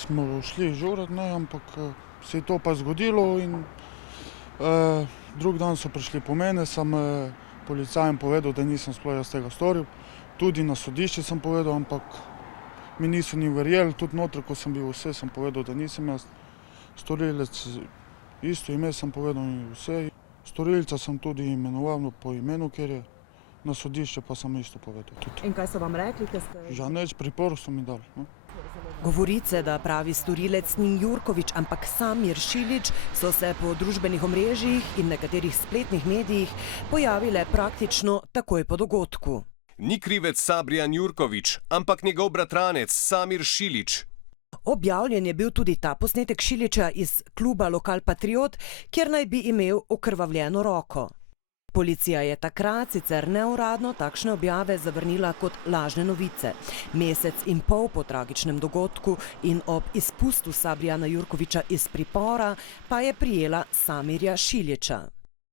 smo šli žurat, ne, ampak se je to pa zgodilo in drug dan so prišli po mene, sem policajem povedal, da nisem sploh jaz tega storil. Tudi na sodišče sem povedal, ampak mi niso ni verjeli, tudi notri, ko sem bil vse, sem povedal, da nisem jaz storilec, isto ime sem povedal in vse. Storilca sem tudi imenoval po imenu, ker je na sodišče pa sem isto povedal. Tudi. In kaj so vam rekli? Žaneč pripor so mi dali. No? Govorice, da pravi storilec ni Jurkovič, ampak Samir Šilič, so se po družbenih omrežjih in nekaterih spletnih medijih pojavile praktično takoj po dogodku. Ni krivec Sabrijan Jurkovič, ampak njegov bratranec Samir Šilič. Objavljen je bil tudi ta posnetek Šiliča iz kluba Lokal Patriot, kjer naj bi imel okrvavljeno roko. Policija je takrat sicer neuradno takšne objave zavrnila kot lažne novice. Mesec in pol po tragičnem dogodku in ob izpustu Sabrijana Jurkoviča iz pripora pa je prijela Samirja Šiliča.